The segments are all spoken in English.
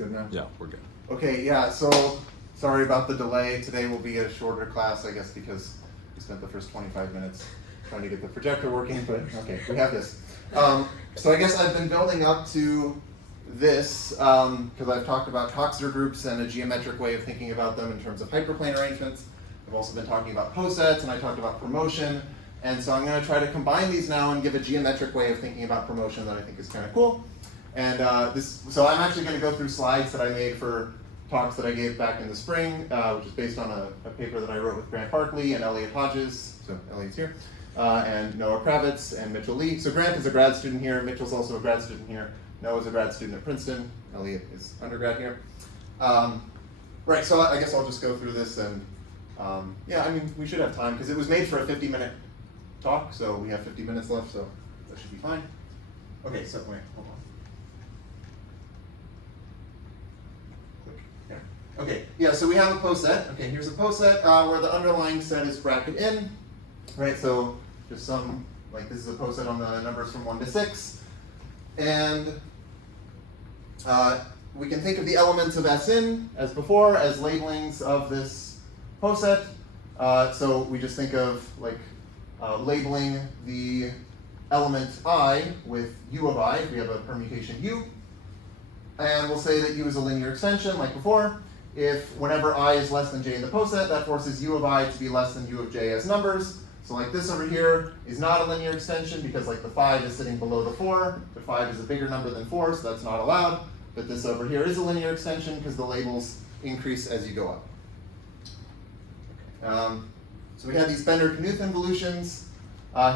good now? Yeah, we're good. Okay, yeah, so sorry about the delay. Today will be a shorter class, I guess, because we spent the first 25 minutes trying to get the projector working, but okay, we have this. So I guess I've been building up to this because I've talked about Coxeter groups and a geometric way of thinking about them in terms of hyperplane arrangements. I've also been talking about posets, and I talked about promotion. And so I'm going to try to combine these now and give a geometric way of thinking about promotion that I think is kind of cool. And so I'm actually going to go through slides that I made for talks that I gave back in the spring, which is based on a paper that I wrote with Grant Barkley and Elliot Hodges. So Elliot's here. And Noah Kravitz and Mitchell Lee. So Grant is a grad student here. Mitchell's also a grad student here. Noah's a grad student at Princeton. Elliot is undergrad here. Right, so I guess I'll just go through this. And yeah, I mean, we should have time because it was made for a 50-minute talk. So we have 50 minutes left, so that should be fine. Okay, so wait, hold on. Okay, yeah, so we have a poset. Okay, here's a poset where the underlying set is bracket in, right? So just some, like this is a poset on the numbers from 1 to 6. And we can think of the elements of S in, as before, as labelings of this poset. So we just think of like labeling the element I with U of I. We have a permutation U. And we'll say that U is a linear extension, like before. If whenever I is less than j in the poset, that forces U of I to be less than U of j as numbers. So like this over here is not a linear extension because like the 5 is sitting below the 4. The 5 is a bigger number than 4, so that's not allowed. But this over here is a linear extension because the labels increase as you go up. So we have these Bender-Knuth involutions.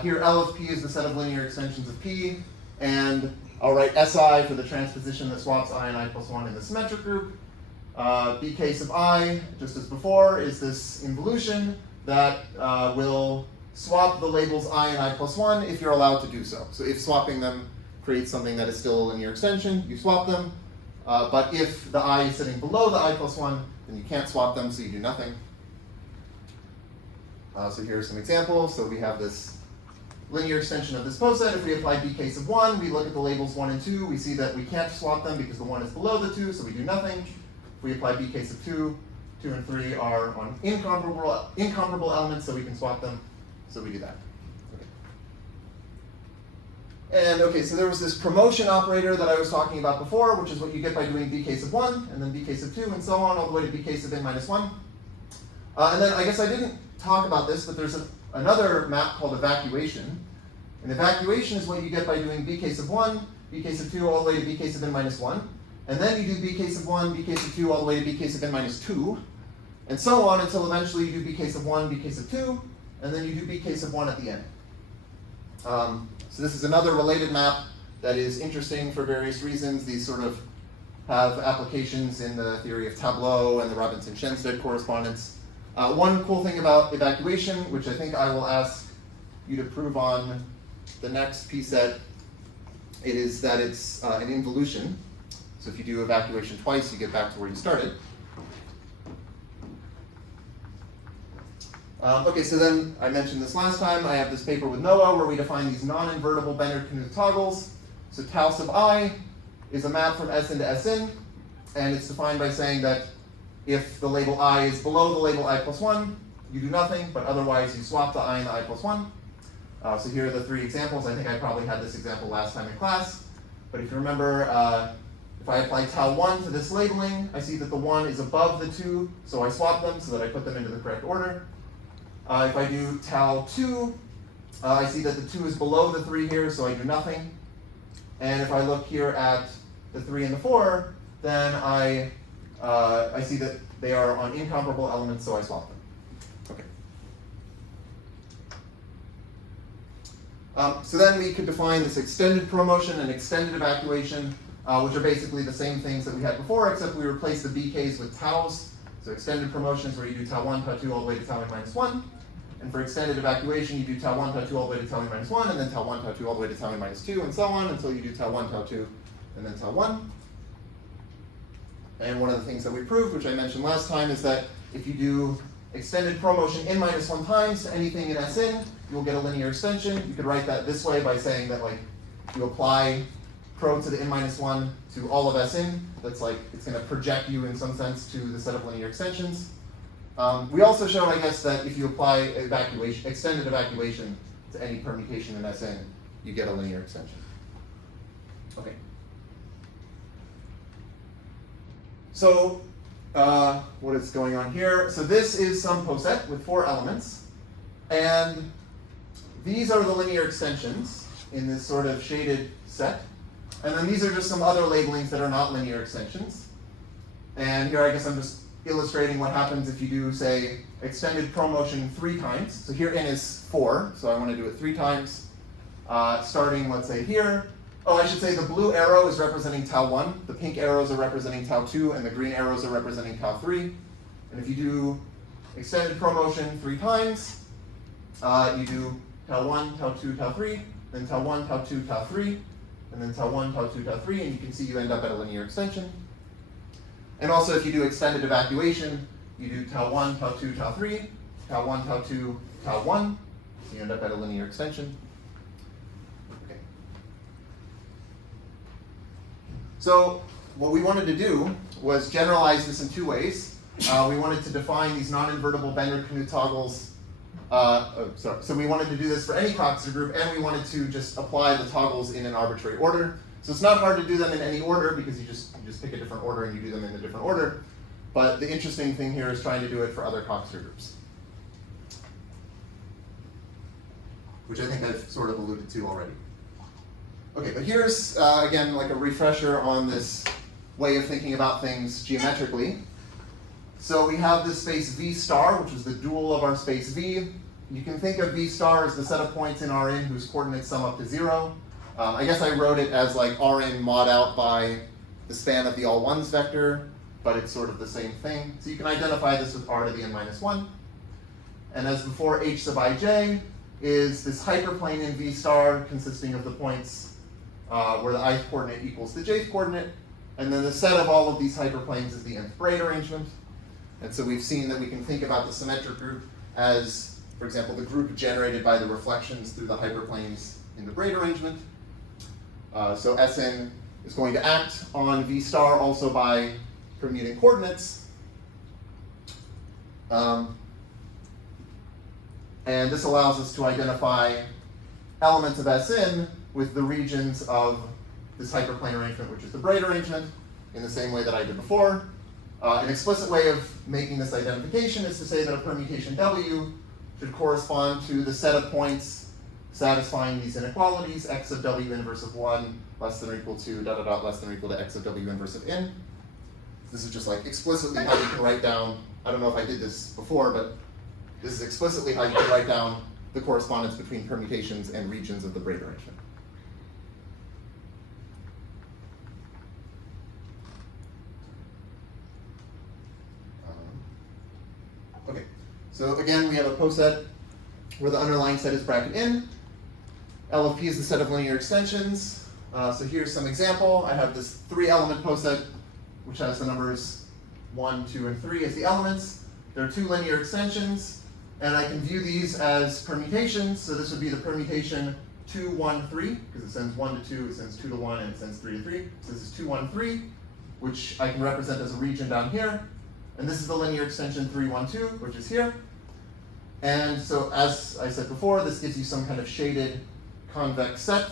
Here L of P is the set of linear extensions of P. And I'll write SI for the transposition that swaps I and I plus 1 in the symmetric group. B case of I, just as before, is this involution that will swap the labels I and I plus 1 if you're allowed to do so. So if swapping them creates something that is still a linear extension, you swap them. But if the I is sitting below the I plus 1, then you can't swap them, so you do nothing. So here are some examples. So we have this linear extension of this poset. If we apply B case of 1, we look at the labels 1 and 2. We see that we can't swap them because the 1 is below the 2, so we do nothing. If we apply B case of 2, 2 and 3 are on incomparable elements, so we can swap them. So we do that. Okay. And okay, so there was this promotion operator that I was talking about before, which is what you get by doing B case of 1, and then B case of 2, and so on, all the way to B case of n minus 1. And then I guess I didn't talk about this, but there's another map called evacuation. And evacuation is what you get by doing B case of 1, B case of 2, all the way to B case of n minus 1. And then you do B case of 1, B case of 2, all the way to B case of n minus 2. And so on until eventually you do B case of 1, B case of 2, and then you do B case of 1 at the end. So this is another related map that is interesting for various reasons. These sort of have applications in the theory of tableau and the Robinson-Shenstedt correspondence. One cool thing about evacuation, which I think I will ask you to prove on the next p-set, it is that it's an involution. So if you do evacuation twice, you get back to where you started. Okay, so then I mentioned this last time. I have this paper with Noah where we define these non-invertible Bender-Knuth toggles. So tau sub I is a map from S in to S in, and it's defined by saying that if the label I is below the label I plus 1, you do nothing, but otherwise you swap the I and the I plus 1. So here are the 3 examples. I think I probably had this example last time in class, but if you remember, if I apply tau 1 to this labeling, I see that the 1 is above the 2, so I swap them so that I put them into the correct order. If I do tau 2, I see that the 2 is below the 3 here, so I do nothing. And if I look here at the 3 and the 4, then I see that they are on incomparable elements, so I swap them. Okay. So then we could define this extended promotion and extended evacuation, which are basically the same things that we had before, except we replace the BKs with taus. So extended promotion is where you do tau 1, tau 2, all the way to tau n minus 1. And for extended evacuation, you do tau 1, tau 2, all the way to tau n minus 1, and then tau 1, tau 2, all the way to tau n minus 2, and so on, until you do tau 1, tau 2, and then tau 1. And one of the things that we proved, which I mentioned last time, is that if you do extended promotion n minus 1 times to anything in S in, you'll get a linear extension. You could write that this way by saying that like you apply pro to the n-1 to all of Sn. That's like, it's going to project you in some sense to the set of linear extensions. We also showed, I guess, that if you apply extended evacuation to any permutation in Sn, you get a linear extension. Okay. So what is going on here? So this is some poset with 4 elements. And these are the linear extensions in this sort of shaded set. And then these are just some other labelings that are not linear extensions. And here I guess I'm just illustrating what happens if you do, say, extended promotion 3 times. So here n is 4, so I want to do it 3 times. Starting, let's say, here. Oh, I should say the blue arrow is representing tau 1, the pink arrows are representing tau 2, and the green arrows are representing tau 3. And if you do extended promotion 3 times, you do tau 1, tau 2, tau 3, then tau 1, tau 2, tau 3, and then tau 1, tau 2, tau 3, and you can see you end up at a linear extension. And also if you do extended evacuation, you do tau 1, tau 2, tau 3, tau 1, tau 2, tau 1, so you end up at a linear extension. Okay. So what we wanted to do was generalize this in 2 ways. We wanted to define these non-invertible Bender-Knuth toggles. So we wanted to do this for any Coxeter group, and we wanted to just apply the toggles in an arbitrary order. So it's not hard to do them in any order because you just pick a different order and you do them in a different order. But the interesting thing here is trying to do it for other Coxeter groups, which I think I've sort of alluded to already. Okay, but here's, again, like a refresher on this way of thinking about things geometrically. So we have this space V star, which is the dual of our space V. You can think of V star as the set of points in Rn whose coordinates sum up to 0. I guess I wrote it as like Rn mod out by the span of the all ones vector, but it's sort of the same thing. So you can identify this with r to the n-1. And as before, H sub ij is this hyperplane in V star consisting of the points where the ith coordinate equals the jth coordinate. And then the set of all of these hyperplanes is the nth braid arrangement. And so we've seen that we can think about the symmetric group as, for example, the group generated by the reflections through the hyperplanes in the braid arrangement. So Sn is going to act on V star also by permuting coordinates. And this allows us to identify elements of Sn with the regions of this hyperplane arrangement, which is the braid arrangement, in the same way that I did before. An explicit way of making this identification is to say that a permutation W should correspond to the set of points satisfying these inequalities, x of W inverse of 1 less than or equal to dot dot dot less than or equal to x of W inverse of n. This is just like explicitly how you can write down, I don't know if I did this before, but this is explicitly how you can write down the correspondence between permutations and regions of the braid arrangement. Okay, so again, we have a poset where the underlying set is bracket in. L of p is the set of linear extensions. So here's some example. I have this 3-element poset, which has the numbers 1, 2, and 3 as the elements. There are 2 linear extensions, and I can view these as permutations. So this would be the permutation 2, 1, 3, because it sends 1 to 2, it sends 2 to 1, and it sends 3 to 3. So this is 2, 1, 3, which I can represent as a region down here. And this is the linear extension 3, 1, 2, which is here. And so as I said before, this gives you some kind of shaded convex set.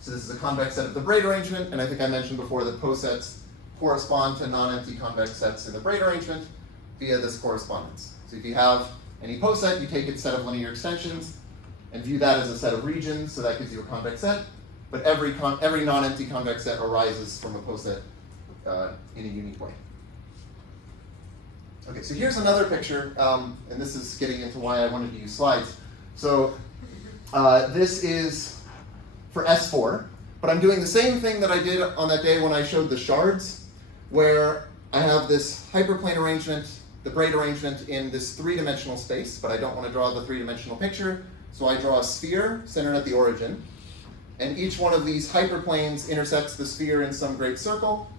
So this is a convex set of the braid arrangement, and I think I mentioned before that posets correspond to non-empty convex sets in the braid arrangement via this correspondence. So if you have any poset, you take its set of linear extensions and view that as a set of regions, so that gives you a convex set. But every non-empty convex set arises from a poset in a unique way. Okay, so here's another picture, and this is getting into why I wanted to use slides. So this is for S4, but I'm doing the same thing that I did on that day when I showed the shards, where I have this hyperplane arrangement, the braid arrangement in this 3-dimensional space, but I don't want to draw the 3-dimensional picture, so I draw a sphere centered at the origin, and each one of these hyperplanes intersects the sphere in some great circle,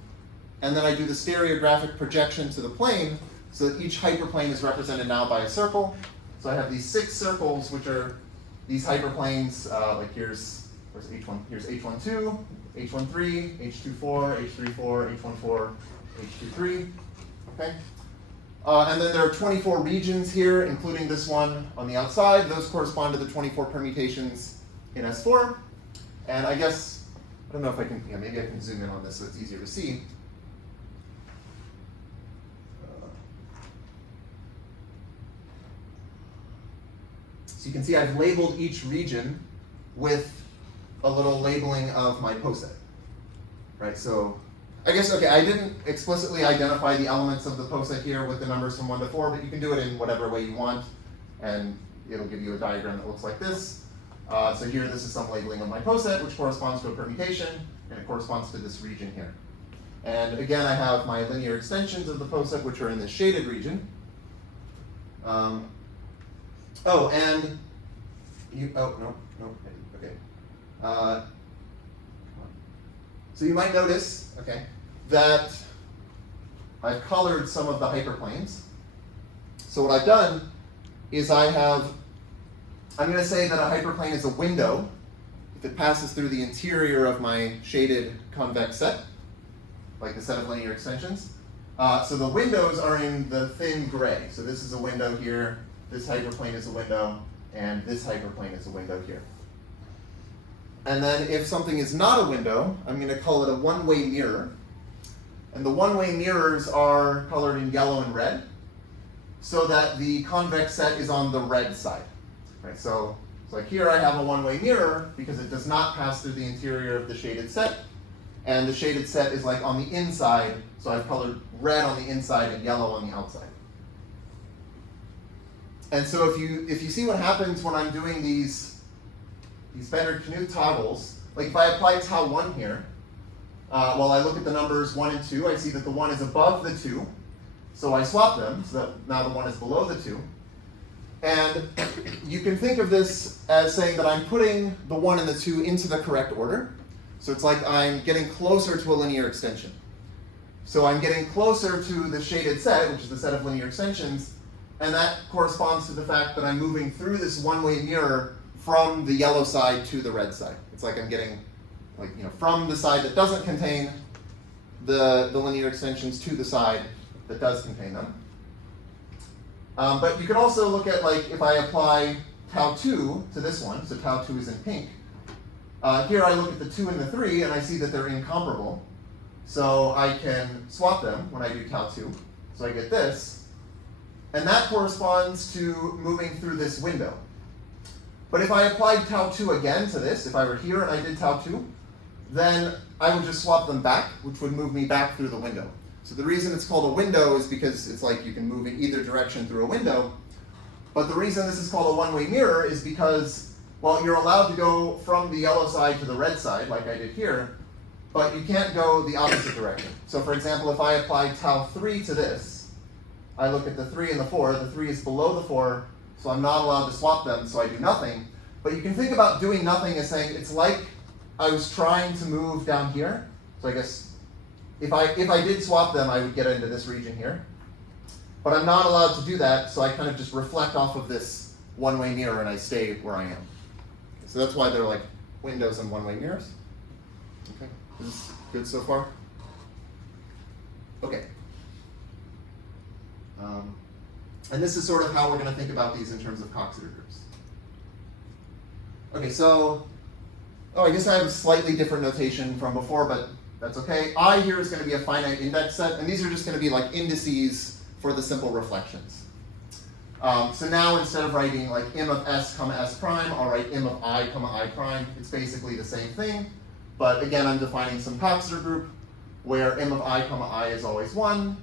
and then I do the stereographic projection to the plane, so that each hyperplane is represented now by a circle. So I have these 6 circles, which are these hyperplanes, like here's H12, H13, H24, H34, H14, H23, okay? And then there are 24 regions here, including this one on the outside. Those correspond to the 24 permutations in S4. And I guess, I don't know if I can, yeah, maybe I can zoom in on this so it's easier to see. So you can see I've labeled each region with a little labeling of my poset, right? So I guess, okay, I didn't explicitly identify the elements of the poset here with the numbers from 1 to 4, but you can do it in whatever way you want, and it'll give you a diagram that looks like this. So here, this is some labeling of my poset, which corresponds to a permutation, and it corresponds to this region here. And again, I have my linear extensions of the poset, which are in this shaded region. Oh, and you, oh, no, okay. So you might notice, okay, that I've colored some of the hyperplanes. So what I've done is I'm going to say that a hyperplane is a window if it passes through the interior of my shaded convex set, like the set of linear extensions. So the windows are in the thin gray. So this is a window here, this hyperplane is a window, and this hyperplane is a window here. And then if something is not a window, I'm going to call it a one-way mirror. And the one-way mirrors are colored in yellow and red, so that the convex set is on the red side. Right, so like here I have a one-way mirror because it does not pass through the interior of the shaded set. And the shaded set is like on the inside, so I've colored red on the inside and yellow on the outside. And so if you see what happens when I'm doing these Bennard Knuth toggles, like if I apply tau 1 here, while I look at the numbers 1 and 2, I see that the 1 is above the 2. So I swap them, so that now the 1 is below the 2. And you can think of this as saying that I'm putting the 1 and the 2 into the correct order. So it's like I'm getting closer to a linear extension. So I'm getting closer to the shaded set, which is the set of linear extensions, and that corresponds to the fact that I'm moving through this one-way mirror from the yellow side to the red side. It's like I'm getting, like, you know, from the side that doesn't contain the linear extensions to the side that does contain them. But you could also look at, like, if I apply tau 2 to this one, so tau 2 is in pink. Here I look at the 2 and the 3, and I see that they're incomparable. So I can swap them when I do tau 2. So I get this. And that corresponds to moving through this window. But if I applied tau 2 again to this, if I were here and I did tau 2, then I would just swap them back, which would move me back through the window. So the reason it's called a window is because it's like you can move in either direction through a window. But the reason this is called a one-way mirror is because, well, you're allowed to go from the yellow side to the red side, like I did here, but you can't go the opposite direction. So for example, if I apply tau 3 to this, I look at the 3 and the 4. The 3 is below the 4, so I'm not allowed to swap them, so I do nothing. But you can think about doing nothing as saying it's like I was trying to move down here. So I guess if I did swap them, I would get into this region here. But I'm not allowed to do that, so I kind of just reflect off of this one-way mirror and I stay where I am. So that's why they're like windows and one-way mirrors. Okay, is this good so far? Okay. And this is sort of how we're going to think about these in terms of Coxeter groups. Okay, so, I guess I have a slightly different notation from before, but that's okay. I here is going to be a finite index set, and these are just going to be like indices for the simple reflections. So now instead of writing like m of s comma s prime, I'll write m of I comma I prime. It's basically the same thing, but again, I'm defining some Coxeter group where m of I comma I is always 1.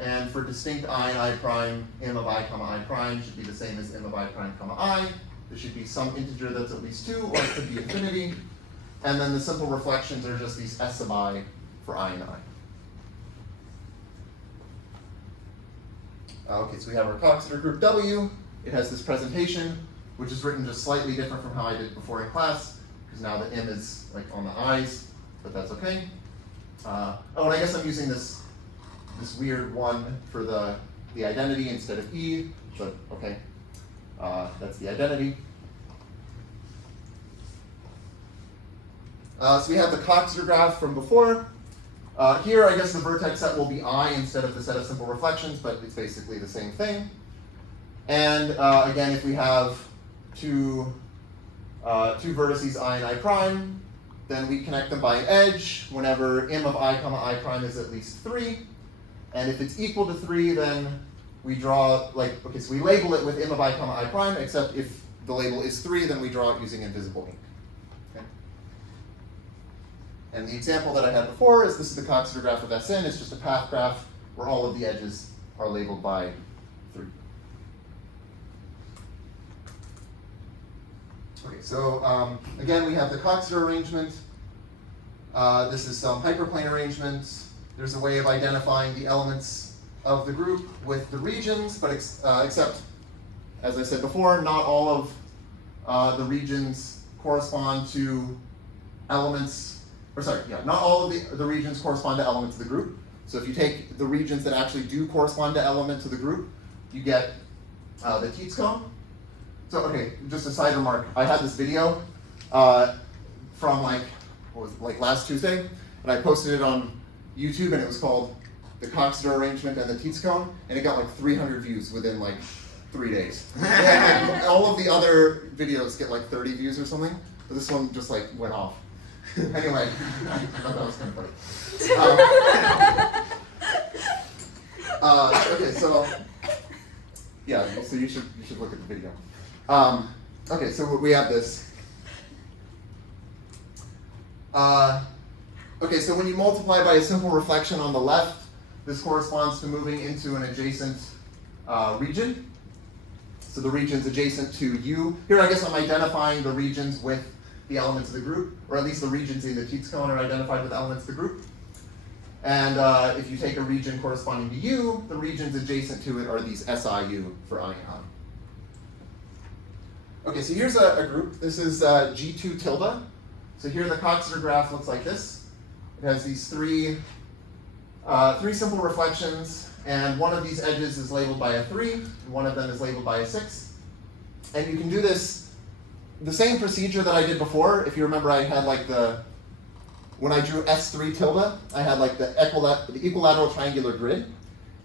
And for distinct I and I prime, m of I comma I prime should be the same as m of I prime comma I. There should be some integer that's at least 2, or it could be infinity. And then the simple reflections are just these s of I for I and I. Okay, so we have our Coxeter group W. It has this presentation, which is written just slightly different from how I did before in class, because now the m is like on the i's, but that's okay. Oh, and I guess I'm using this weird 1 for the identity instead of E, but okay, that's the identity. So we have the Coxeter graph from before. Here, I guess the vertex set will be I instead of the set of simple reflections, but it's basically the same thing. And again, if we have two vertices I and I prime, then we connect them by an edge whenever m of I comma I prime is at least 3. And if it's equal to 3, then we draw, so we label it with m of I comma I prime, except if the label is 3, then we draw it using invisible ink. Okay? And the example that I had before is this is the Coxeter graph of Sn. It's just a path graph where all of the edges are labeled by 3. Okay, so again, we have the Coxeter arrangement. This is some hyperplane arrangements. There's a way of identifying the elements of the group with the regions, but except, as I said before, not all of the regions correspond to elements, not all of the regions correspond to elements of the group. So if you take the regions that actually do correspond to elements of the group, you get the Tietz cone. So, okay, just a side remark. I had this video from last Tuesday, and I posted it on YouTube, and it was called The Coxeter Arrangement and the Tietz Cone, and it got 300 views within 3 days. And all of the other videos get 30 views or something, but this one just went off. Anyway, I thought that was kind of funny. Okay, so yeah, so you should look at the video. Okay, so we have this. Okay, so when you multiply by a simple reflection on the left, this corresponds to moving into an adjacent region. So the region's adjacent to U. Here I guess I'm identifying the regions with the elements of the group, or at least the regions in the Tietz cone are identified with elements of the group. And if you take a region corresponding to U, the regions adjacent to it are these SIU for I and I. Okay, so here's a group. This is G2 tilde. So here the Coxeter graph looks like this. It has these three simple reflections, and one of these edges is labeled by a 3, and one of them is labeled by a 6. And you can do this, the same procedure that I did before. If you remember, I had when I drew S3 tilde, I had the equilateral triangular grid.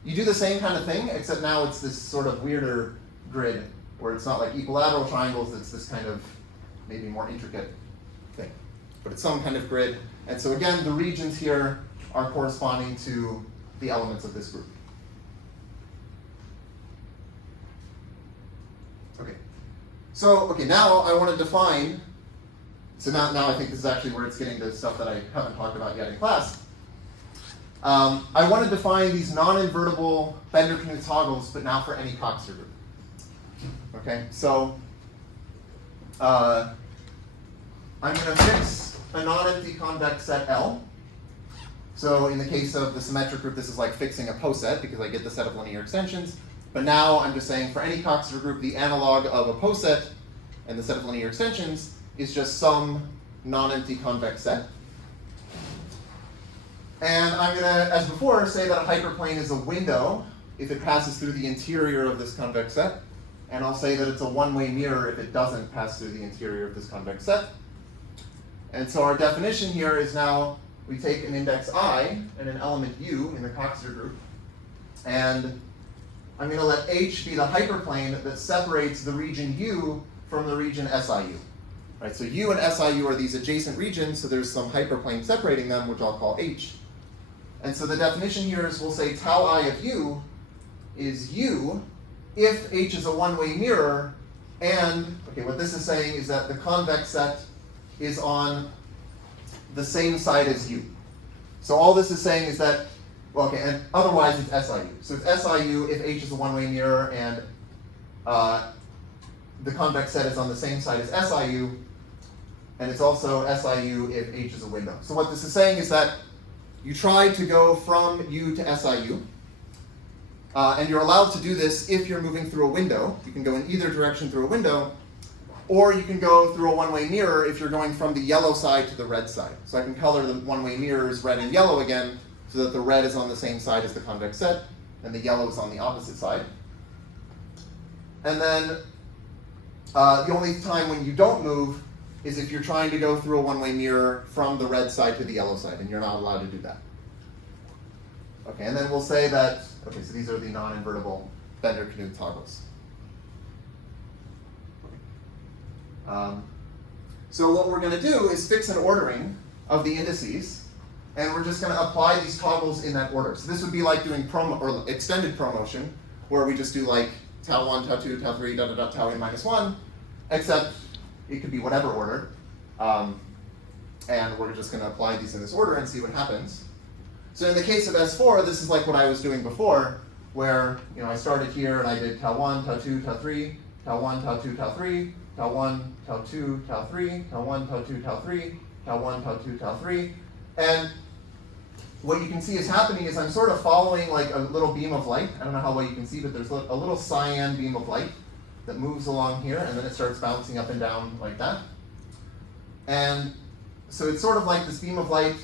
You do the same kind of thing, except now it's this sort of weirder grid, where it's not like equilateral triangles, it's this kind of maybe more intricate thing. But it's some kind of grid. And so again, the regions here are corresponding to the elements of this group. Okay. So, now I want to define, so now I think this is actually where it's getting to stuff that I haven't talked about yet in class. I want to define these non-invertible Bender-Knuth toggles, but now for any Coxeter group. Okay, so I'm going to fix a non-empty convex set L. So in the case of the symmetric group, this is like fixing a poset because I get the set of linear extensions. But now I'm just saying for any Coxeter group, the analog of a poset and the set of linear extensions is just some non-empty convex set. And I'm going to, as before, say that a hyperplane is a window if it passes through the interior of this convex set. And I'll say that it's a one-way mirror if it doesn't pass through the interior of this convex set. And so our definition here is now we take an index I and an element U in the Coxeter group. And I'm going to let H be the hyperplane that separates the region U from the region SIU. Right, so U and SIU are these adjacent regions, so there's some hyperplane separating them, which I'll call H. And so the definition here is we'll say tau I of U is U if H is a one-way mirror, and, what this is saying is that the convex set is on the same side as U. So all this is saying is that, and otherwise it's SIU. So it's SIU if H is a one-way mirror and the convex set is on the same side as SIU, and it's also SIU if H is a window. So what this is saying is that you tried to go from U to SIU, and you're allowed to do this if you're moving through a window. You can go in either direction through a window, or you can go through a one-way mirror if you're going from the yellow side to the red side. So I can color the one-way mirrors red and yellow again, so that the red is on the same side as the convex set, and the yellow is on the opposite side. And then the only time when you don't move is if you're trying to go through a one-way mirror from the red side to the yellow side, and you're not allowed to do that. Okay, and then we'll say that, okay, so these are the non-invertible Bender-Knuth toggles. So what we're going to do is fix an ordering of the indices, and we're just going to apply these toggles in that order. So this would be like doing promo or extended promotion, where we just do like tau 1, tau 2, tau 3, da da da, tau n minus 1, except it could be whatever order. And we're just going to apply these in this order and see what happens. So in the case of S4, this is like what I was doing before, where I started here and I did tau 1, tau 2, tau 3, tau 1, tau 2, tau 3, tau 1, tau 2, tau 3, tau 1, tau 2, tau 3, tau 1, tau 2, tau 3. And what you can see is happening is I'm sort of following like a little beam of light. I don't know how well you can see, but there's a little cyan beam of light that moves along here, and then it starts bouncing up and down like that. And so it's sort of like this beam of light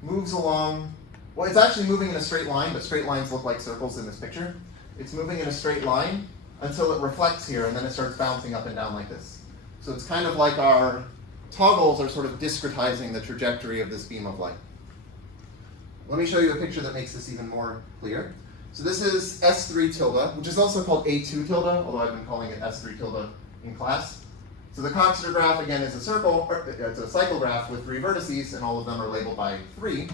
moves along. Well, it's actually moving in a straight line, but straight lines look like circles in this picture. It's moving in a straight line until it reflects here, and then it starts bouncing up and down like this. So it's kind of like our toggles are sort of discretizing the trajectory of this beam of light. Let me show you a picture that makes this even more clear. So this is S3 tilde, which is also called A2 tilde, although I've been calling it S3 tilde in class. So the Coxeter graph, again, is a circle, or it's a cycle graph with 3 vertices, and all of them are labeled by 3.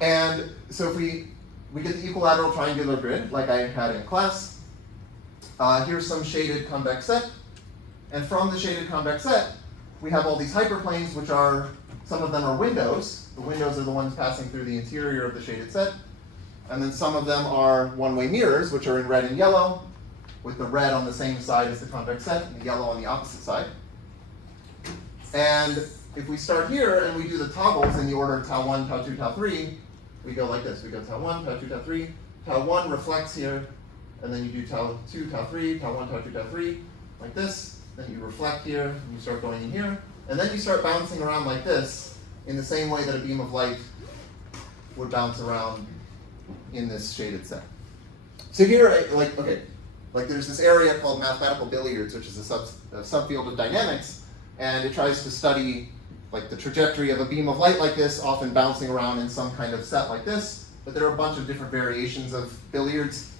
And so if we get the equilateral triangular grid, like I had in class, here's some shaded convex set. And from the shaded convex set, we have all these hyperplanes, which are, some of them are windows. The windows are the ones passing through the interior of the shaded set. And then some of them are one-way mirrors, which are in red and yellow, with the red on the same side as the convex set, and the yellow on the opposite side. And if we start here and we do the toggles in the order of tau 1, tau 2, tau 3, we go like this. We go tau 1, tau 2, tau 3. Tau 1 reflects here, and then you do tau 2, tau 3, tau 1, tau 2, tau 3, like this. Then you reflect here, and you start going in here. And then you start bouncing around like this in the same way that a beam of light would bounce around in this shaded set. So here, like there's this area called mathematical billiards, which is a subfield of dynamics, and it tries to study like the trajectory of a beam of light like this, often bouncing around in some kind of set like this. But there are a bunch of different variations of billiards.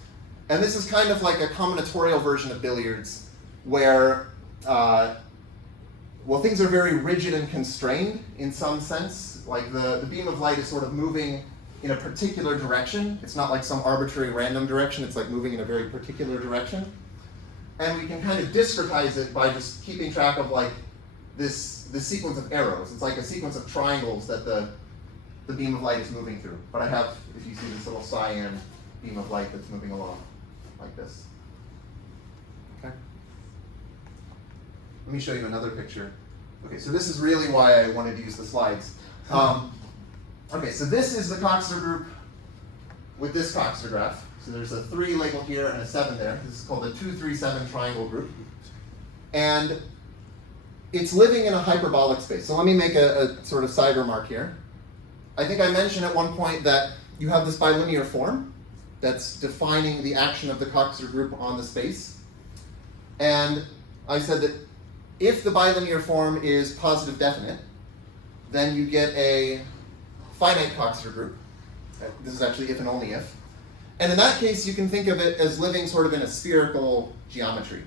And this is kind of like a combinatorial version of billiards, where well, things are very rigid and constrained in some sense. Like the beam of light is sort of moving in a particular direction. It's not like some arbitrary random direction. It's like moving in a very particular direction. And we can kind of discretize it by just keeping track of like this sequence of arrows. It's like a sequence of triangles that the beam of light is moving through. But I have, if you see this little cyan beam of light that's moving along like this. Okay. Let me show you another picture. Okay, so this is really why I wanted to use the slides. Okay, so this is the Coxeter group with this Coxeter graph. So there's a 3 labeled here and a 7 there. This is called the 2, 3, 7 triangle group. And it's living in a hyperbolic space. So let me make a sort of side remark here. I think I mentioned at one point that you have this bilinear form that's defining the action of the Coxeter group on the space. And I said that if the bilinear form is positive definite, then you get a finite Coxeter group. This is actually if and only if. And in that case, you can think of it as living sort of in a spherical geometry.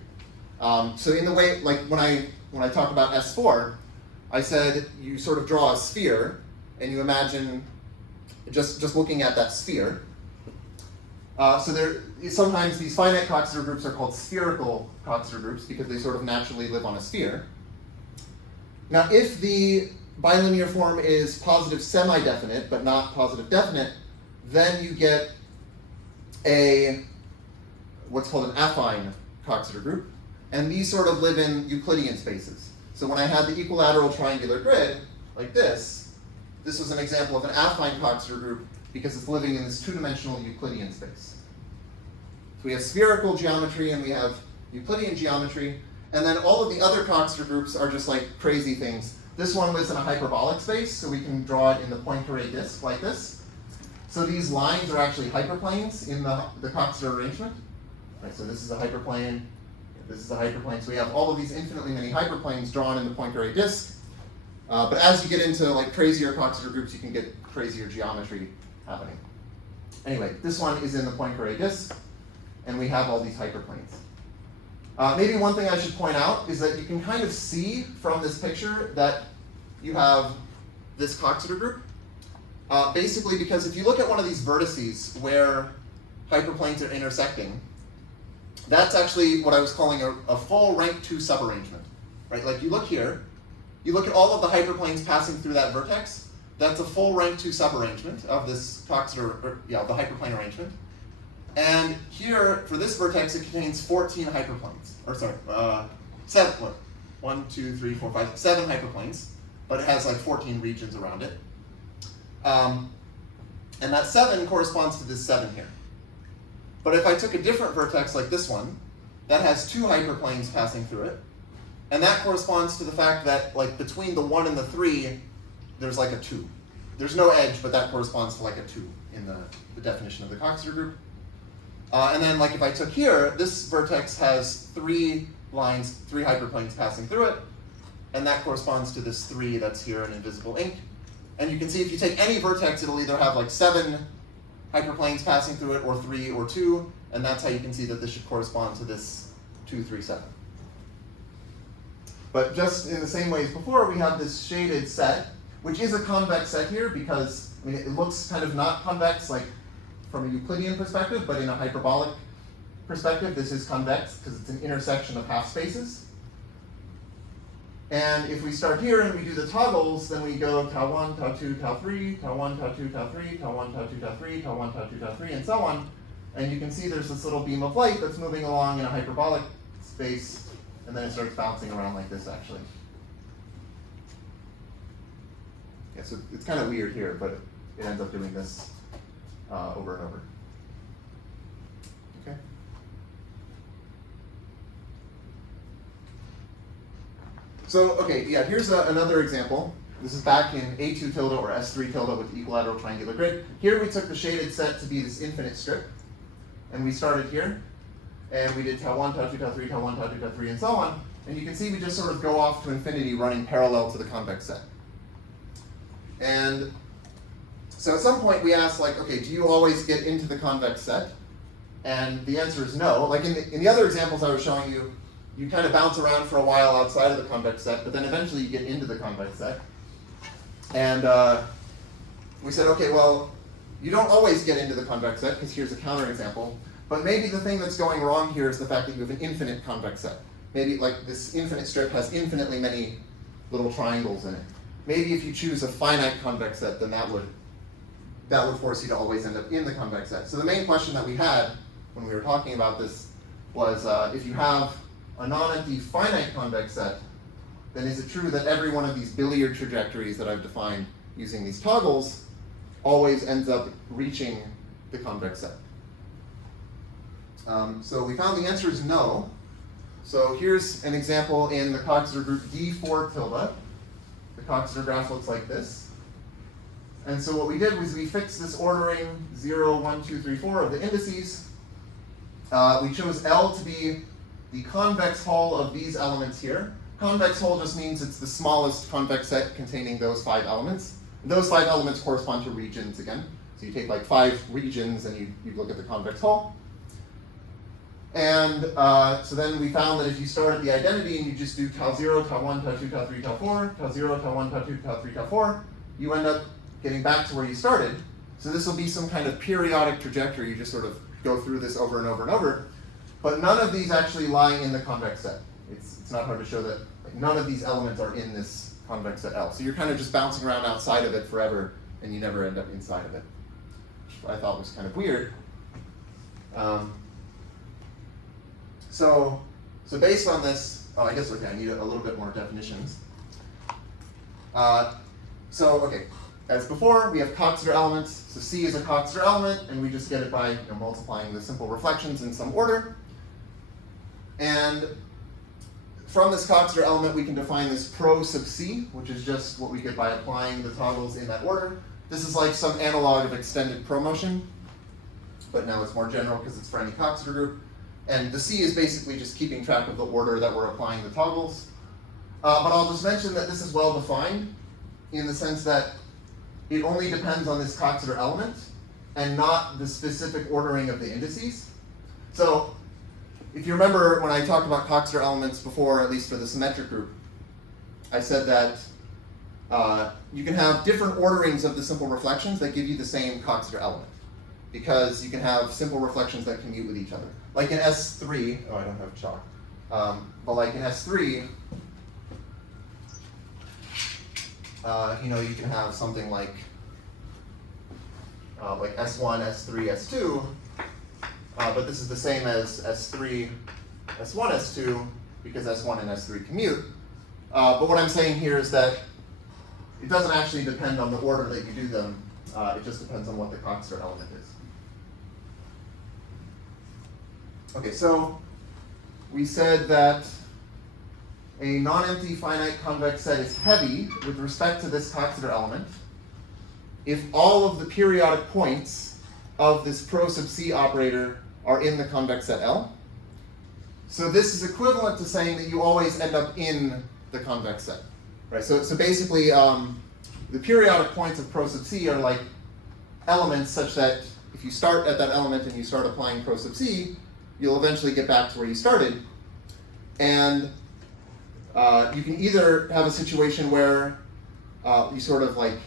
So in the way, like when I talk about S4, I said you sort of draw a sphere, and you imagine just looking at that sphere. So sometimes these finite Coxeter groups are called spherical Coxeter groups because they sort of naturally live on a sphere. Now, if the bilinear form is positive semi-definite but not positive definite, then you get what's called an affine Coxeter group, and these sort of live in Euclidean spaces. So when I had the equilateral triangular grid like this was an example of an affine Coxeter group because it's living in this 2-dimensional Euclidean space. So we have spherical geometry and we have Euclidean geometry, and then all of the other Coxeter groups are just like crazy things. This one lives in a hyperbolic space, so we can draw it in the Poincare disk like this. So these lines are actually hyperplanes in the Coxeter arrangement. Right, so this is a hyperplane, This is a hyperplane. So we have all of these infinitely many hyperplanes drawn in the Poincare disk. But as you get into like crazier Coxeter groups, you can get crazier geometry happening. Anyway, this one is in the Poincare disk, and we have all these hyperplanes. Maybe one thing I should point out is that you can kind of see from this picture that you have this Coxeter group. Basically because if you look at one of these vertices where hyperplanes are intersecting, that's actually what I was calling a full rank 2 subarrangement. Right? Like you look here, you look at all of the hyperplanes passing through that vertex, that's a full rank 2 subarrangement of this Coxeter, the hyperplane arrangement. And here, for this vertex, it contains 14 hyperplanes. Or sorry, 7, what? 1, 2, 3, 4, 5, 7 hyperplanes, but it has like 14 regions around it. And that 7 corresponds to this 7 here. But if I took a different vertex like this one, that has 2 hyperplanes passing through it, and that corresponds to the fact that like between the 1 and the 3, there's like a 2. There's no edge, but that corresponds to like a 2 in the definition of the Coxeter group. And then like if I took here, this vertex has 3 lines, 3 hyperplanes passing through it, and that corresponds to this 3 that's here in invisible ink. And you can see if you take any vertex, it'll either have like 7 hyperplanes passing through it, or 3 or 2, and that's how you can see that this should correspond to this 2, 3, 7. But just in the same way as before, we have this shaded set, which is a convex set here because I mean, it looks kind of not convex like from a Euclidean perspective, but in a hyperbolic perspective, this is convex because it's an intersection of half spaces. And if we start here and we do the toggles, then we go tau 1, tau 2, tau 3, tau 1, tau 2, tau 3, tau 1, tau 2, tau 3, tau 1, tau 2, tau 3, and so on. And you can see there's this little beam of light that's moving along in a hyperbolic space, and then it starts bouncing around like this, actually. Yeah, so it's kind of weird here, but it ends up doing this over and over. Okay. So, okay, yeah, here's another example. This is back in A2 tilde or S3 tilde with the equilateral triangular grid. Here we took the shaded set to be this infinite strip, and we started here, and we did tau 1, tau 2, tau 3, tau 1, tau 2, tau 3, and so on. And you can see we just sort of go off to infinity running parallel to the convex set. And so at some point we asked, like, okay, do you always get into the convex set? And the answer is no. Like in the other examples I was showing you, you kind of bounce around for a while outside of the convex set, but then eventually you get into the convex set. And we said, okay, well, you don't always get into the convex set, because here's a counterexample. But maybe the thing that's going wrong here is the fact that you have an infinite convex set. Maybe like this infinite strip has infinitely many little triangles in it. Maybe if you choose a finite convex set, then that would force you to always end up in the convex set. So the main question that we had when we were talking about this was, if you have a non-empty finite convex set, then is it true that every one of these billiard trajectories that I've defined using these toggles always ends up reaching the convex set? So we found the answer is no. So here's an example in the Coxeter group D4 tilde. The Coxeter graph looks like this. And so what we did was we fixed this ordering 0, 1, 2, 3, 4 of the indices. We chose L to be the convex hull of these elements here. Convex hull just means it's the smallest convex set containing those 5 elements. And those 5 elements correspond to regions again. So you take like 5 regions and you look at the convex hull. And so then we found that if you start at the identity and you just do tau 0, tau 1, tau 2, tau 3, tau 4, tau 0, tau 1, tau 2, tau 3, tau 4, you end up getting back to where you started. So this will be some kind of periodic trajectory. You just sort of go through this over and over and over. But none of these actually lie in the convex set. It's not hard to show that like, none of these elements are in this convex set L. So you're kind of just bouncing around outside of it forever, and you never end up inside of it, which I thought was kind of weird. So based on this, I guess okay, I need a little bit more definitions. Okay, as before, we have Coxeter elements. So C is a Coxeter element, and we just get it by multiplying the simple reflections in some order. And from this Coxeter element, we can define this pro sub C, which is just what we get by applying the toggles in that order. This is like some analog of extended promotion, but now it's more general because it's for any Coxeter group. And the C is basically just keeping track of the order that we're applying the toggles. But I'll just mention that this is well defined in the sense that it only depends on this Coxeter element and not the specific ordering of the indices. So if you remember when I talked about Coxeter elements before, at least for the symmetric group, I said that you can have different orderings of the simple reflections that give you the same Coxeter element, because you can have simple reflections that commute with each other. Like in S3, oh, I don't have chalk, but like in S3, you can have something like S1, S3, S2, but this is the same as S3, S1, S2, because S1 and S3 commute. But what I'm saying here is that it doesn't actually depend on the order that you do them. It just depends on what the Coxeter element is. Okay, so we said that a non-empty finite convex set is heavy with respect to this Coxeter element if all of the periodic points of this pro sub C operator are in the convex set L. So this is equivalent to saying that you always end up in the convex set, right? So basically, the periodic points of pro sub C are like elements such that if you start at that element and you start applying pro sub C, you'll eventually get back to where you started. And you can either have a situation where you sort of like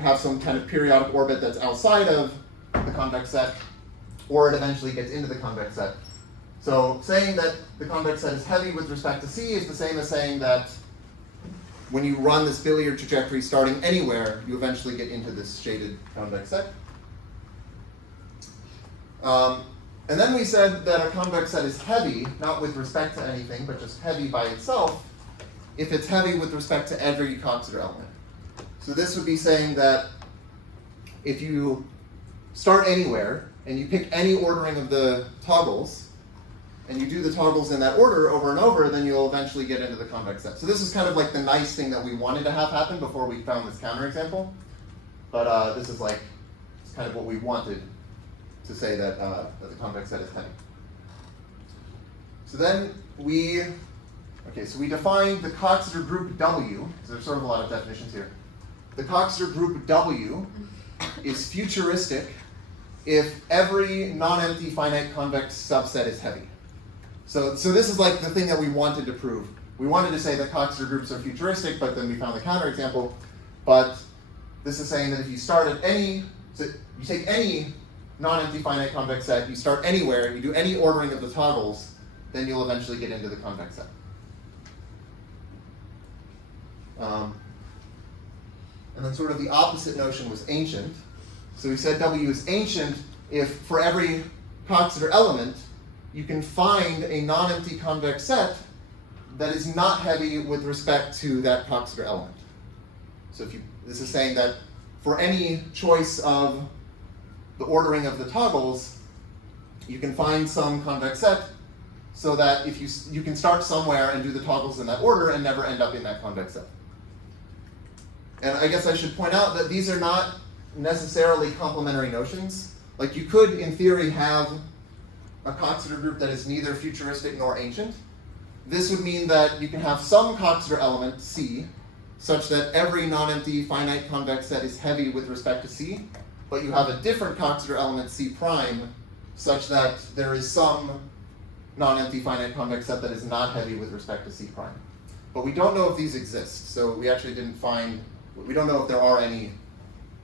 have some kind of periodic orbit that's outside of the convex set, or it eventually gets into the convex set. So saying that the convex set is heavy with respect to C is the same as saying that when you run this billiard trajectory starting anywhere, you eventually get into this shaded convex set. And then we said that a convex set is heavy, not with respect to anything, but just heavy by itself, if it's heavy with respect to every Coxeter element. So this would be saying that if you start anywhere and you pick any ordering of the toggles, and you do the toggles in that order over and over, then you'll eventually get into the convex set. So this is kind of like the nice thing that we wanted to have happen before we found this counterexample. But this is like, it's kind of what we wanted to say that, that the convex set is heavy. So then we defined the Coxeter group W, because there's sort of a lot of definitions here. The Coxeter group W is futuristic if every non-empty finite convex subset is heavy. So this is like the thing that we wanted to prove. We wanted to say that Coxeter groups are futuristic, but then we found the counterexample. But this is saying that if you start at any, so you take any non-empty finite convex set, you start anywhere, you do any ordering of the toggles, then you'll eventually get into the convex set. And then sort of the opposite notion was ancient. So we said W is ancient if for every Coxeter element, you can find a non-empty convex set that is not heavy with respect to that Coxeter element. So this is saying that for any choice of the ordering of the toggles, you can find some convex set so that if you can start somewhere and do the toggles in that order and never end up in that convex set. And I guess I should point out that these are not necessarily complementary notions. Like you could, in theory, have a Coxeter group that is neither futuristic nor ancient. This would mean that you can have some Coxeter element, C, such that every non-empty finite convex set is heavy with respect to C, but you have a different Coxeter element, C prime, such that there is some non-empty finite convex set that is not heavy with respect to C prime. But we don't know if these exist, so we actually we don't know if there are any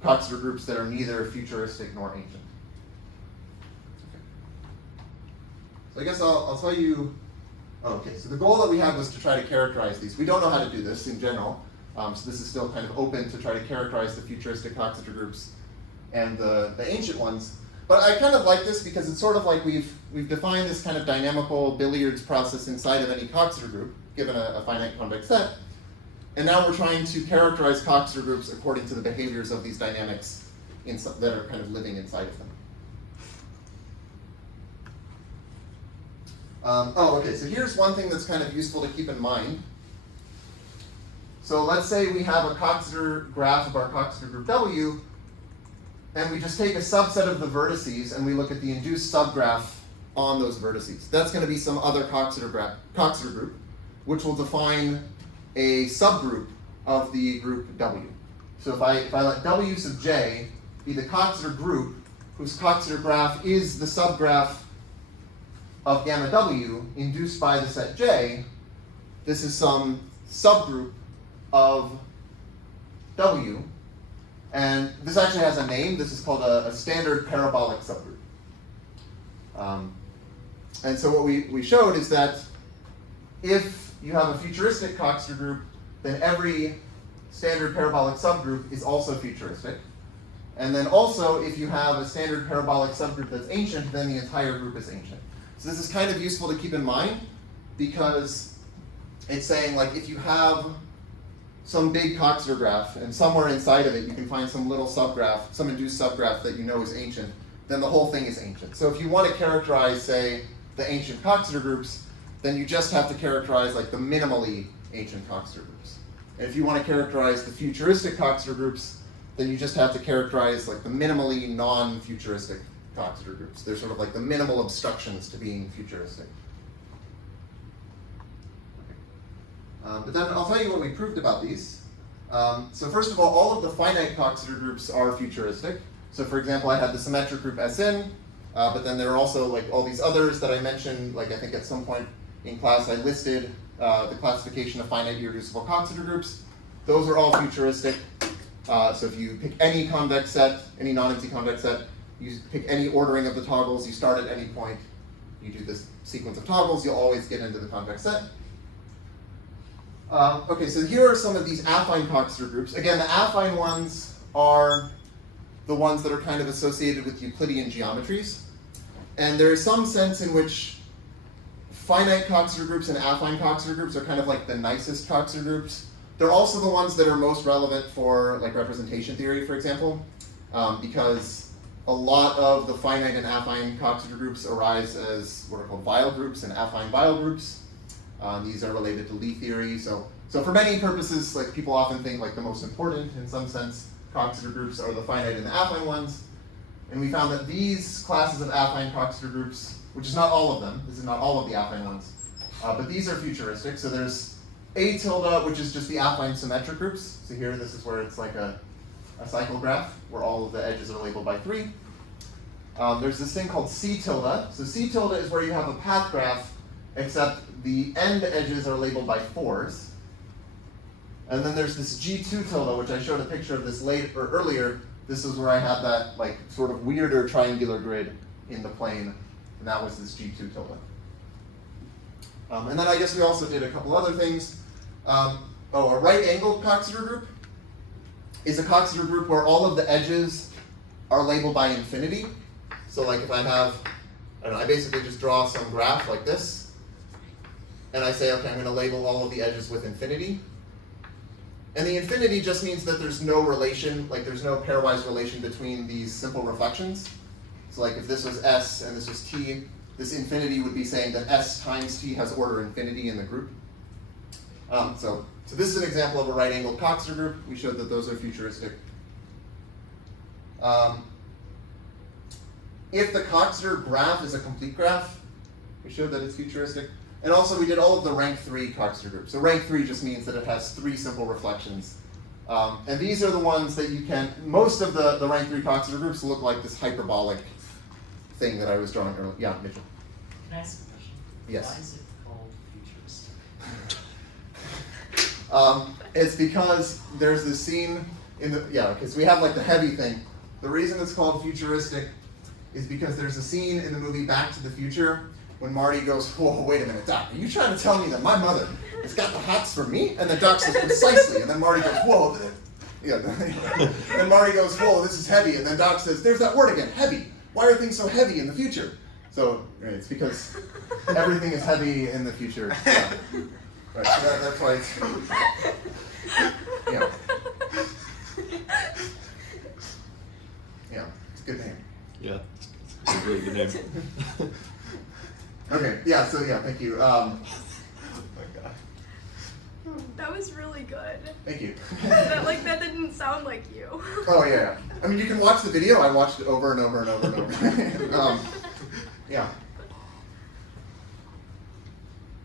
Coxeter groups that are neither futuristic nor ancient. So I guess I'll tell you, okay, so the goal that we had was to try to characterize these. We don't know how to do this in general, so this is still kind of open to try to characterize the futuristic Coxeter groups and the ancient ones. But I kind of like this because it's sort of like we've defined this kind of dynamical billiards process inside of any Coxeter group, given a finite convex set. And now we're trying to characterize Coxeter groups according to the behaviors of these dynamics that are kind of living inside of them. Okay, so here's one thing that's kind of useful to keep in mind. So let's say we have a Coxeter graph of our Coxeter group W, and we just take a subset of the vertices and we look at the induced subgraph on those vertices. That's going to be some other Coxeter group, which will define a subgroup of the group W. So if I let W sub j be the Coxeter group whose Coxeter graph is the subgraph of gamma W induced by the set J, this is some subgroup of W. And this actually has a name. This is called a standard parabolic subgroup. And so what we showed is that if you have a futuristic Coxeter group, then every standard parabolic subgroup is also futuristic. And then also, if you have a standard parabolic subgroup that's ancient, then the entire group is ancient. So this is kind of useful to keep in mind, because it's saying, like, if you have some big Coxeter graph, and somewhere inside of it you can find some little subgraph, some induced subgraph that you know is ancient, then the whole thing is ancient. So if you want to characterize, say, the ancient Coxeter groups, then you just have to characterize, like, the minimally ancient Coxeter groups. And if you want to characterize the futuristic Coxeter groups, then you just have to characterize, like, the minimally non-futuristic Coxeter groups. They're sort of like the minimal obstructions to being futuristic. But then I'll tell you what we proved about these. So first of all of the finite Coxeter groups are futuristic. So for example, I had the symmetric group Sn, but then there are also, like, all these others that I mentioned. Like, I think at some point in class I listed the classification of finite irreducible Coxeter groups. Those are all futuristic. So if you pick any convex set, any non-empty convex set, you pick any ordering of the toggles, you start at any point, you do this sequence of toggles, you'll always get into the convex set. Okay, so here are some of these affine Coxeter groups. Again, the affine ones are the ones that are kind of associated with Euclidean geometries. And there is some sense in which finite Coxeter groups and affine Coxeter groups are kind of like the nicest Coxeter groups. They're also the ones that are most relevant for, like, representation theory, for example, because a lot of the finite and affine Coxeter groups arise as what are called Weyl groups and affine Weyl groups. These are related to Lie theory. So for many purposes, like, people often think, like, the most important, in some sense, Coxeter groups are the finite and the affine ones. And we found that these classes of affine Coxeter groups, which is not all of them, this is not all of the affine ones, but these are futuristic. So there's A tilde, which is just the affine symmetric groups. So here, this is where it's like a cycle graph, where all of the edges are labeled by 3. There's this thing called C tilde. So C tilde is where you have a path graph, except the end edges are labeled by 4s. And then there's this G2 tilde, which I showed a picture of this earlier. This is where I had that, like, sort of weirder triangular grid in the plane, and that was this G2 tilde. And then I guess we also did a couple other things. A right-angled Coxeter group is a Coxeter group where all of the edges are labeled by infinity. So, like, if I have, I basically just draw some graph like this, and I say, okay, I'm going to label all of the edges with infinity. And the infinity just means that there's no relation, like, there's no pairwise relation between these simple reflections. So, like, if this was S and this was T, this infinity would be saying that S times T has order infinity in the group. So this is an example of a right-angled Coxeter group. We showed that those are futuristic. If the Coxeter graph is a complete graph, we showed that it's futuristic. And also we did all of the rank 3 Coxeter groups. So rank 3 just means that it has 3 simple reflections. And these are the ones that you can, most of the rank 3 Coxeter groups look like this hyperbolic thing that I was drawing earlier. Yeah, Mitchell. Can I ask a question? Yes. Why is it called futuristic? It's because there's this scene in the, because we have, like, the heavy thing. The reason it's called futuristic is because there's a scene in the movie Back to the Future when Marty goes, whoa, wait a minute, Doc, are you trying to tell me that my mother has got the hots for me? And the Doc says, precisely. And then Marty goes, whoa. And Marty goes, whoa, this is heavy. And then Doc says, there's that word again, heavy. Why are things so heavy in the future? So it's because everything is heavy in the future. Yeah. Right, so that's why it's, it's a good name. Yeah, it's a really good name. Okay, thank you. Oh my God. That was really good. Thank you. that didn't sound like you. Oh yeah. I mean, you can watch the video. I watched it over and over and over and over. Yeah.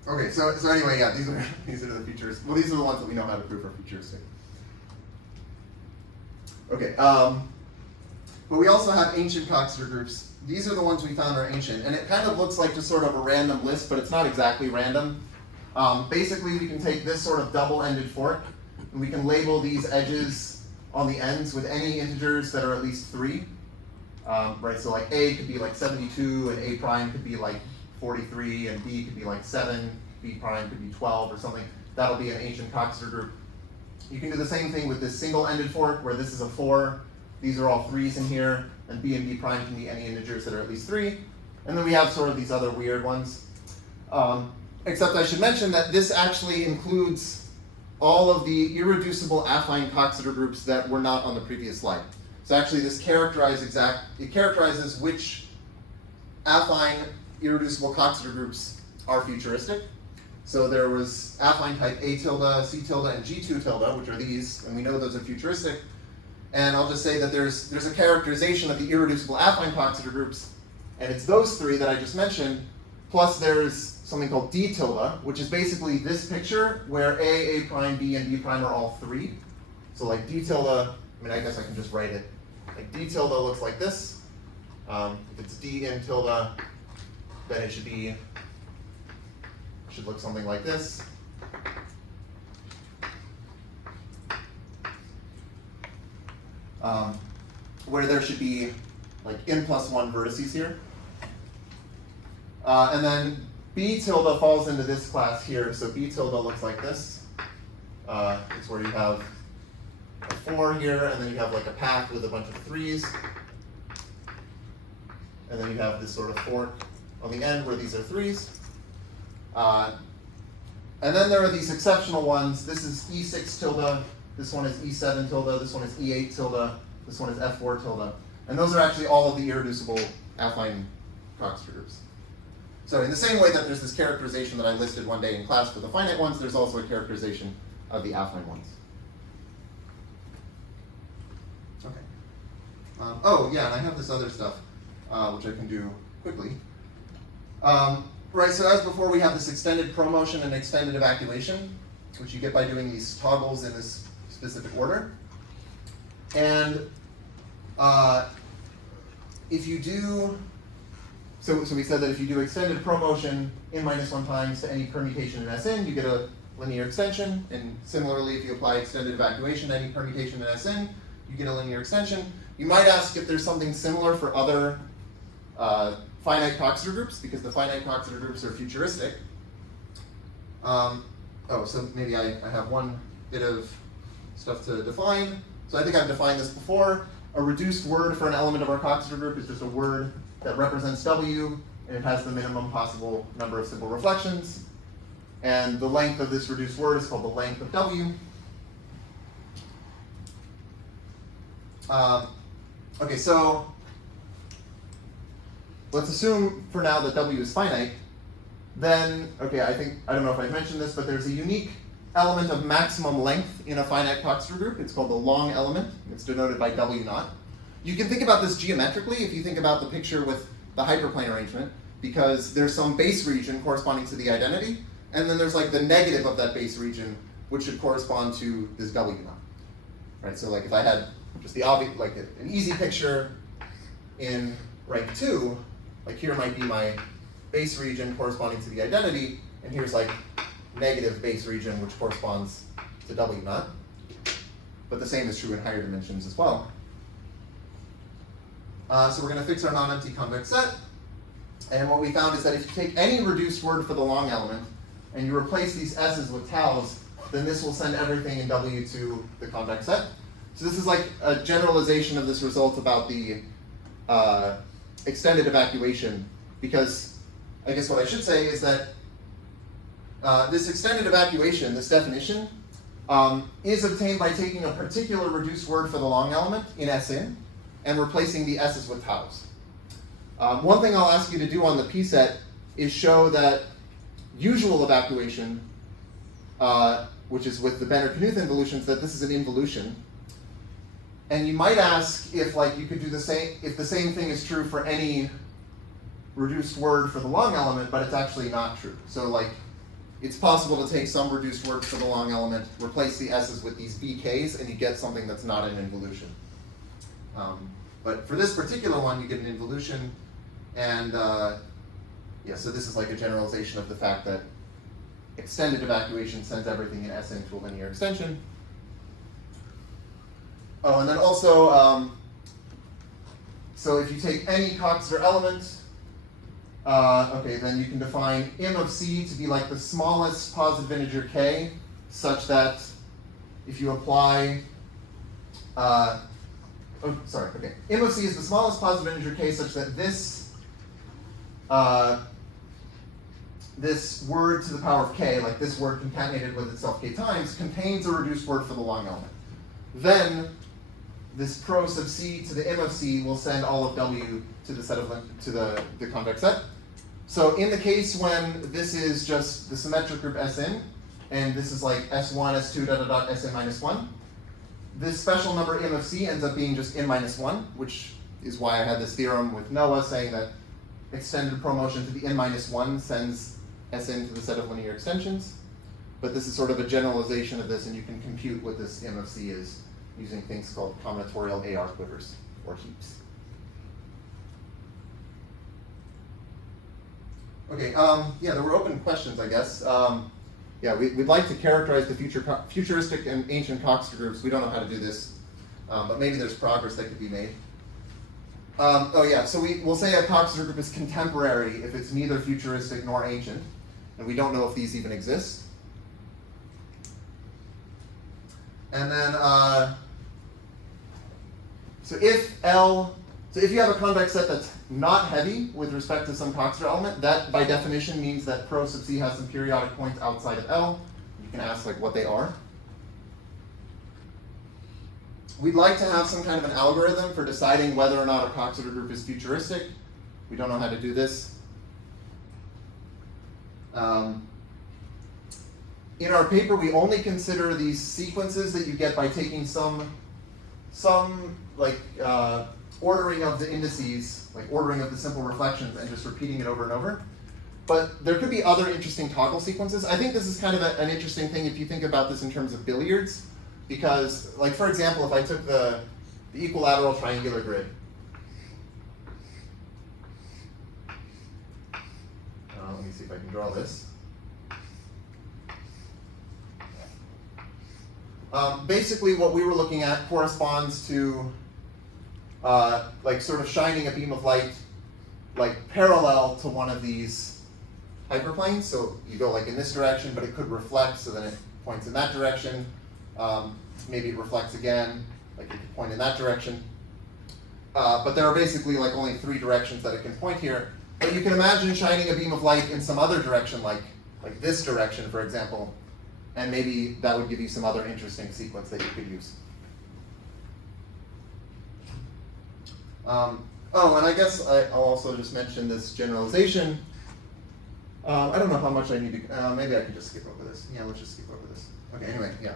Okay, so anyway, yeah, these are the features. Well, these are the ones that we know how to prove are futuristic. Okay, but we also have ancient Coxeter groups. These are the ones we found are ancient, and it kind of looks like just sort of a random list, but it's not exactly random. Basically, we can take this sort of double-ended fork, and we can label these edges on the ends with any integers that are at least 3. Right, so like A could be like 72, and A prime could be like 43, and B could be like 7, B prime could be 12 or something. That'll be an ancient Coxeter group. You can do the same thing with this single-ended fork, where this is a 4. These are all 3s in here, and B prime can be any integers that are at least 3. And then we have sort of these other weird ones. Except I should mention that this actually includes all of the irreducible affine Coxeter groups that were not on the previous slide. So actually this characterizes which affine irreducible Coxeter groups are futuristic. So there was affine type A tilde, C tilde, and G2 tilde, which are these, and we know those are futuristic. And I'll just say that there's a characterization of the irreducible affine Coxeter groups, and it's those 3 that I just mentioned, plus there's something called D tilde, which is basically this picture where A prime, B, and B prime are all 3. So like D tilde, I mean, I guess I can just write it. Like D tilde looks like this. If it's D in tilde, then it should look something like this. Where there should be like n plus 1 vertices here. And then B tilde falls into this class here, so B tilde looks like this. It's where you have a 4 here, and then you have like a path with a bunch of 3s. And then you have this sort of fork on the end where these are 3s. And then there are these exceptional ones. This is E6 tilde, this one is E7 tilde, this one is E8 tilde, this one is F4 tilde. And those are actually all of the irreducible affine Coxeter groups. So in the same way that there's this characterization that I listed one day in class for the finite ones, there's also a characterization of the affine ones. Okay. Oh yeah, and I have this other stuff, which I can do quickly. Right, so as before, we have this extended promotion and extended evacuation, which you get by doing these toggles in this specific order. And if you do, so we said that if you do extended promotion n minus 1 times to any permutation in Sn, you get a linear extension. And similarly, if you apply extended evacuation to any permutation in Sn, you get a linear extension. You might ask if there's something similar for other finite Coxeter groups, because the finite Coxeter groups are futuristic. So maybe I have one bit of stuff to define. So I think I've defined this before. A reduced word for an element of our Coxeter group is just a word that represents W, and it has the minimum possible number of simple reflections. And the length of this reduced word is called the length of W. Okay, so let's assume for now that W is finite. Then, okay, I don't know if I mentioned this, but there's a unique element of maximum length in a finite Coxeter group. It's called the long element. It's denoted by W naught. You can think about this geometrically if you think about the picture with the hyperplane arrangement, because there's some base region corresponding to the identity, and then there's like the negative of that base region, which should correspond to this W naught. Right, so like if I had just the obvious, like an easy picture in rank 2, like here might be my base region corresponding to the identity, and here's like negative base region, which corresponds to W naught. But the same is true in higher dimensions as well. So we're going to fix our non-empty convex set. And what we found is that if you take any reduced word for the long element, and you replace these s's with tau's, then this will send everything in W to the convex set. So this is like a generalization of this result about the extended evacuation, because I guess what I should say is that this extended evacuation, this definition, is obtained by taking a particular reduced word for the long element in Sn and replacing the s's with tau's. One thing I'll ask you to do on the P set is show that usual evacuation, which is with the Benner-Knuth involutions, that this is an involution. And you might ask if like you could do the same, if the same thing is true for any reduced word for the long element, but it's actually not true. So like it's possible to take some reduced work for the long element, replace the s's with these bk's, and you get something that's not an involution. But for this particular one, you get an involution, and yeah, so this is like a generalization of the fact that extended evacuation sends everything in S into a linear extension. Oh, and then also, so if you take any Coxeter element, okay, then you can define M of C to be like the smallest positive integer k, such that if you apply, oh, sorry, okay. M of C is the smallest positive integer k such that this, this word to the power of k, like this word concatenated with itself k times, contains a reduced word for the long element. Then this pro sub c to the M of C will send all of W to the set of to the convex set. So in the case when this is just the symmetric group Sn, and this is like S1, S2, dot, dot, dot, Sn minus 1, this special number M of C ends up being just N minus 1, which is why I had this theorem with Noah saying that extended promotion to the N minus 1 sends Sn to the set of linear extensions. But this is sort of a generalization of this, and you can compute what this M of C is using things called combinatorial AR quivers, or heaps. Okay, yeah, there were open questions, I guess. Yeah, we'd like to characterize the futuristic and ancient Coxeter groups. We don't know how to do this, but maybe there's progress that could be made. Oh yeah, so we'll say a Coxeter group is contemporary if it's neither futuristic nor ancient, and we don't know if these even exist. And then, so if you have a convex set that's not heavy with respect to some Coxeter element, that by definition means that pro sub c has some periodic points outside of L. You can ask like what they are. We'd like to have some kind of an algorithm for deciding whether or not a Coxeter group is futuristic. We don't know how to do this. In our paper, we only consider these sequences that you get by taking some like ordering of the indices, like ordering of the simple reflections, and just repeating it over and over. But there could be other interesting toggle sequences. I think this is kind of an interesting thing if you think about this in terms of billiards, because, like for example, if I took the equilateral triangular grid, let me see if I can draw this. Basically, what we were looking at corresponds to like sort of shining a beam of light like parallel to one of these hyperplanes. So you go like in this direction, but it could reflect, so then it points in that direction. Maybe it reflects again, like it could point in that direction. But there are basically like only 3 directions that it can point here. But you can imagine shining a beam of light in some other direction, like this direction, for example, and maybe that would give you some other interesting sequence that you could use. Oh, and I guess I'll also just mention this generalization. I don't know how much I need to, maybe I could just skip over this. Yeah, let's just skip over this. Okay, anyway, yeah.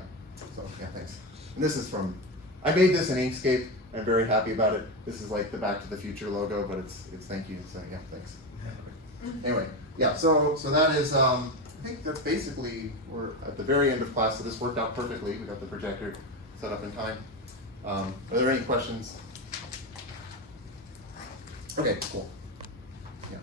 So, yeah, thanks. And this is from, I made this in Inkscape. I'm very happy about it. This is like the Back to the Future logo, but it's thank you, so yeah, thanks. Anyway, yeah, so that is, I think that's basically, we're at the very end of class, so this worked out perfectly. We got the projector set up in time. Are there any questions? Okay, cool. Yeah.